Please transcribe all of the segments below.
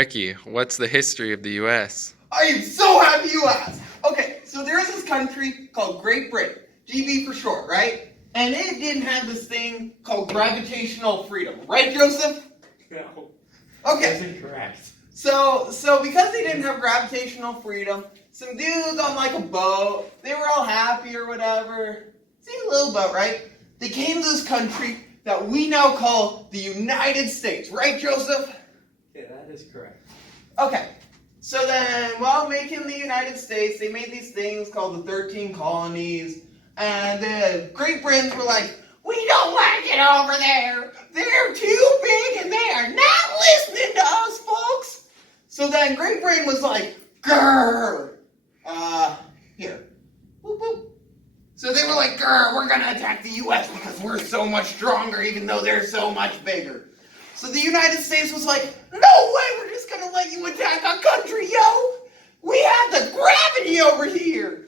Ricky, what's the history of the U.S.? I am so happy you asked. Okay, so there is this country called Great Britain, GB for short, right? And it didn't have this thing called gravitational freedom, right, Joseph? No. Okay. That's incorrect. So because they didn't have gravitational freedom, some dudes on like a boat, they were all happy or whatever. See, a little boat, right? They came to this country that we now call the United States, right, Joseph? Yeah, that is correct. Okay. So then, while making the United States, they made these things called the 13 Colonies, and the Great Britons were like, we don't like it over there. They're too big and they are not listening to us, folks. So then Great Britain was like, grrr, here, boop, boop. So they were like, grrr, we're going to attack the U.S. because we're so much stronger even though they're so much bigger. So the United States was like, no way, we're just going to let you attack our country, yo. We have the gravity over here.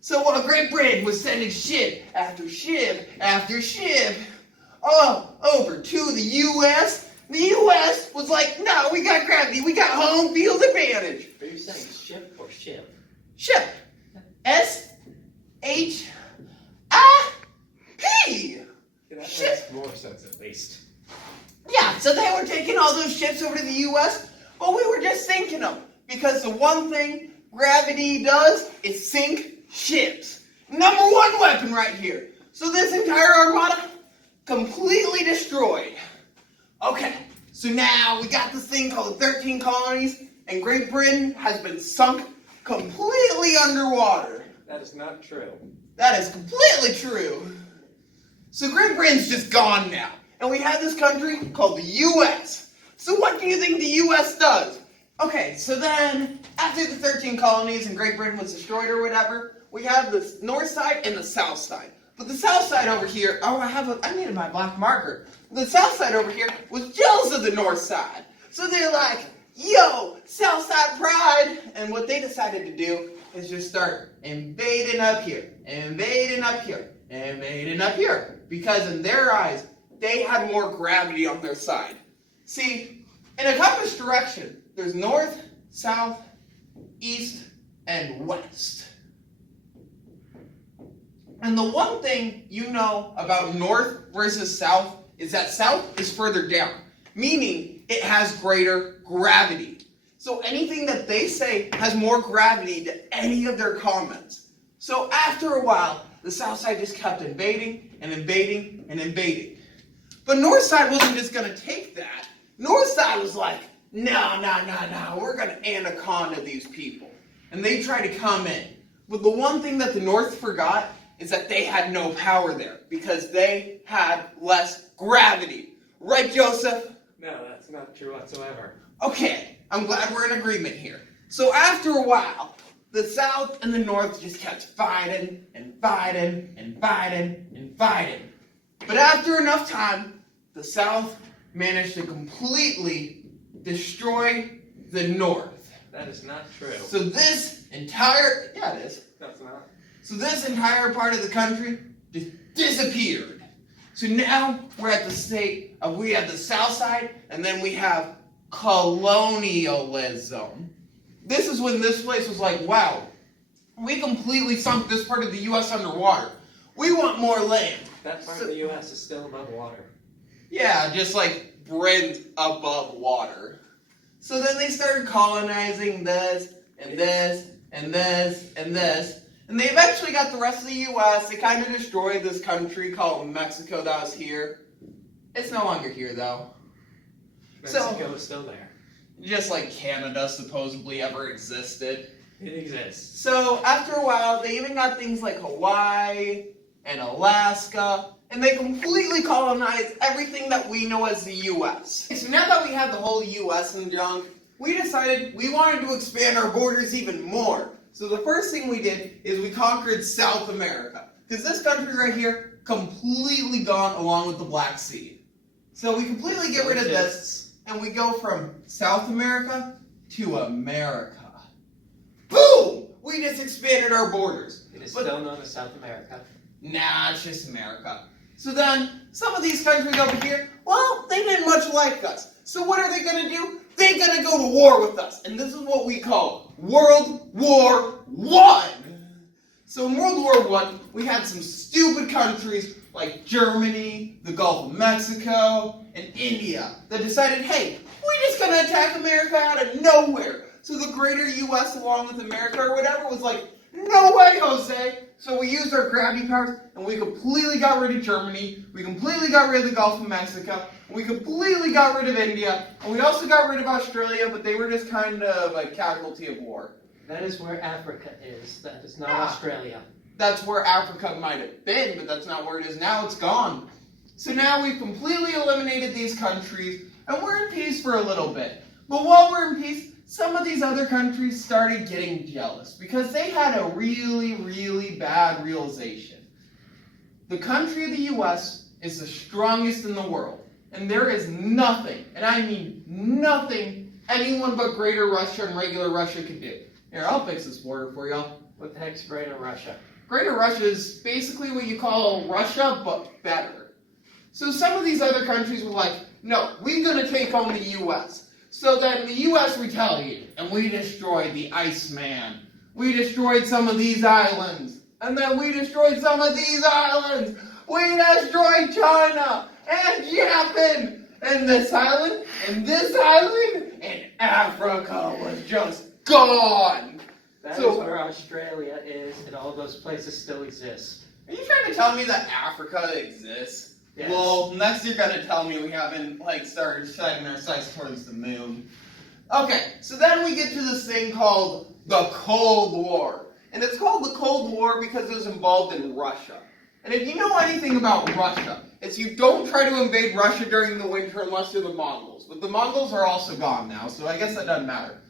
So while Great Britain was sending ship after ship after ship over to the U.S., the U.S. was like, no, we got gravity, we got home field advantage. Are you saying ship or ship? Ship. S-H-I-P. Yeah, that Ship. makes more sense at least. Yeah, so they were taking all those ships over to the U.S., but we were just sinking them. Because the one thing gravity does is sink ships. Number one weapon right here. So this entire armada, completely destroyed. Okay, so now we got this thing called the 13 Colonies, and Great Britain has been sunk completely underwater. That is not true. That is completely true. So Great Britain's just gone now. And we have this country called the U.S. So what do you think the U.S. does? Okay, so then, after the 13 colonies and Great Britain was destroyed or whatever, we have the north side and the south side. But the south side over here, I needed my black marker. The south side over here was jealous of the north side. So they're like, yo, south side pride. And what they decided to do is just start invading up here, invading up here, invading up here. Because in their eyes, they had more gravity on their side. See, in a compass direction, there's north, south, east, and west. And the one thing you know about north versus south is that south is further down, meaning it has greater gravity. So anything that they say has more gravity than any of their comments. So after a while, the south side just kept invading and invading and invading. But north side wasn't just going to take that. North side was like, no, we're going to anaconda these people. And they tried to come in. But the one thing that the north forgot is that they had no power there because they had less gravity. Right, Joseph? No, that's not true whatsoever. Okay, I'm glad we're in agreement here. So after a while, the south and the north just kept fighting and fighting and fighting and fighting. But after enough time, the south managed to completely destroy the north. That is not true. So this entire, yeah it is. No, it's not. So this entire part of the country just disappeared. So now we're at the state of, we have the south side and then we have colonialism. This is when this place was like, wow, we completely sunk this part of the U.S. underwater. We want more land. That part of the U.S. is still above water. Yeah, just like Brent above water. So then they started colonizing this, and this, and this, and this. And they eventually got the rest of the U.S. They kind of destroyed this country called Mexico that was here. It's no longer here, though. Mexico is still there. Just like Canada supposedly ever existed. It exists. So after a while, they even got things like Hawaii and Alaska, and they completely colonized everything that we know as the U.S. So now that we have the whole U.S. and junk, we decided we wanted to expand our borders even more. So the first thing we did is we conquered South America. Because this country right here, completely gone along with the Black Sea. So we completely get rid of this, and we go from South America to America. Boom! We just expanded our borders. It is still known as South America. Nah, it's just America. So then, some of these countries over here, well, they didn't much like us. So what are they going to do? They're going to go to war with us. And this is what we call World War I. So in World War I, we had some stupid countries like Germany, the Gulf of Mexico, and India that decided, hey, we're just going to attack America out of nowhere. So the greater U.S. along with America or whatever was like, no way, Jose. So we used our gravity powers and we completely got rid of Germany. We completely got rid of the Gulf of Mexico. We completely got rid of India. And we also got rid of Australia, but they were just kind of a casualty of war. That is where Africa is. That is not Yeah. Australia. That's where Africa might have been, but that's not where it is now. It's gone. So now we've completely eliminated these countries, and we're in peace for a little bit. But while we're in peace, some of these other countries started getting jealous because they had a really, really bad realization. The country of the U.S. is the strongest in the world, and there is nothing, and I mean nothing, anyone but Greater Russia and regular Russia could do. Here, I'll fix this border for y'all. What the heck's Greater Russia? Greater Russia is basically what you call Russia, but better. So some of these other countries were like, no, we're going to take on the U.S. So then the U.S. retaliated, and we destroyed the Iceman. We destroyed some of these islands. And then we destroyed some of these islands. We destroyed China and Japan. And this island, and this island, and Africa was just gone. That is where Australia is, and all those places still exist. Are you trying to tell me that Africa exists? Yes. Well, next you're going to tell me we haven't, started setting our sights towards the moon. Okay, so then we get to this thing called the Cold War. And it's called the Cold War because it was involved in Russia. And if you know anything about Russia, it's you don't try to invade Russia during the winter unless you're the Mongols. But the Mongols are also gone now, so I guess that doesn't matter.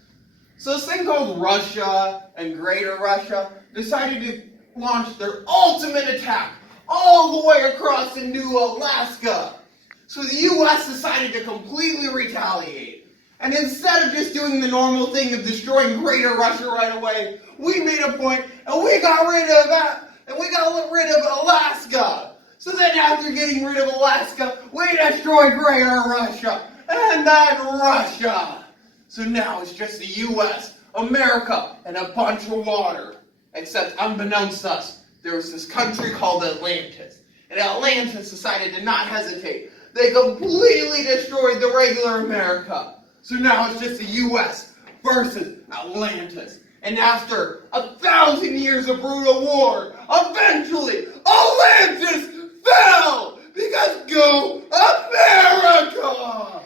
So this thing called Russia and Greater Russia decided to launch their ultimate attack all the way across into Alaska. So the U.S. decided to completely retaliate. And instead of just doing the normal thing of destroying Greater Russia right away, we made a point and we got rid of that, and we got rid of Alaska. So then after getting rid of Alaska, we destroyed Greater Russia and then Russia. So now it's just the U.S., America, and a bunch of water. Except, unbeknownst to us, there was this country called Atlantis. And Atlantis decided to not hesitate. They completely destroyed the regular America. So now it's just the U.S. versus Atlantis. And after 1,000 years of brutal war, eventually, Atlantis fell! Because go America!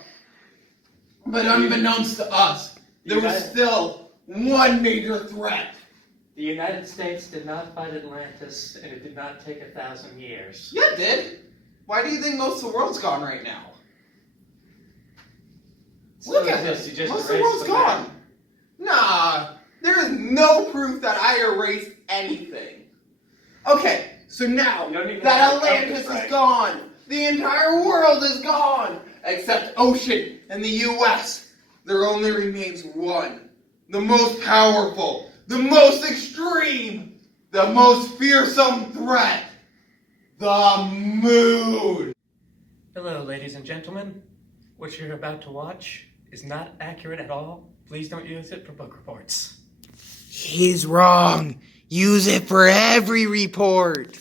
But unbeknownst to us, there was still one major threat. The United States did not fight Atlantis, and it did not take 1,000 years. Yeah, it did. Why do you think most of the world's gone right now? Look at this. Most of the world's gone. Nah, there is no proof that I erased anything. Okay, so now that Atlantis is gone, the entire world is gone, except ocean and the U.S. There only remains one, the most powerful, the most extreme, the most fearsome threat, the moon. Hello, ladies and gentlemen. What you're about to watch is not accurate at all. Please don't use it for book reports. He's wrong. Use it for every report.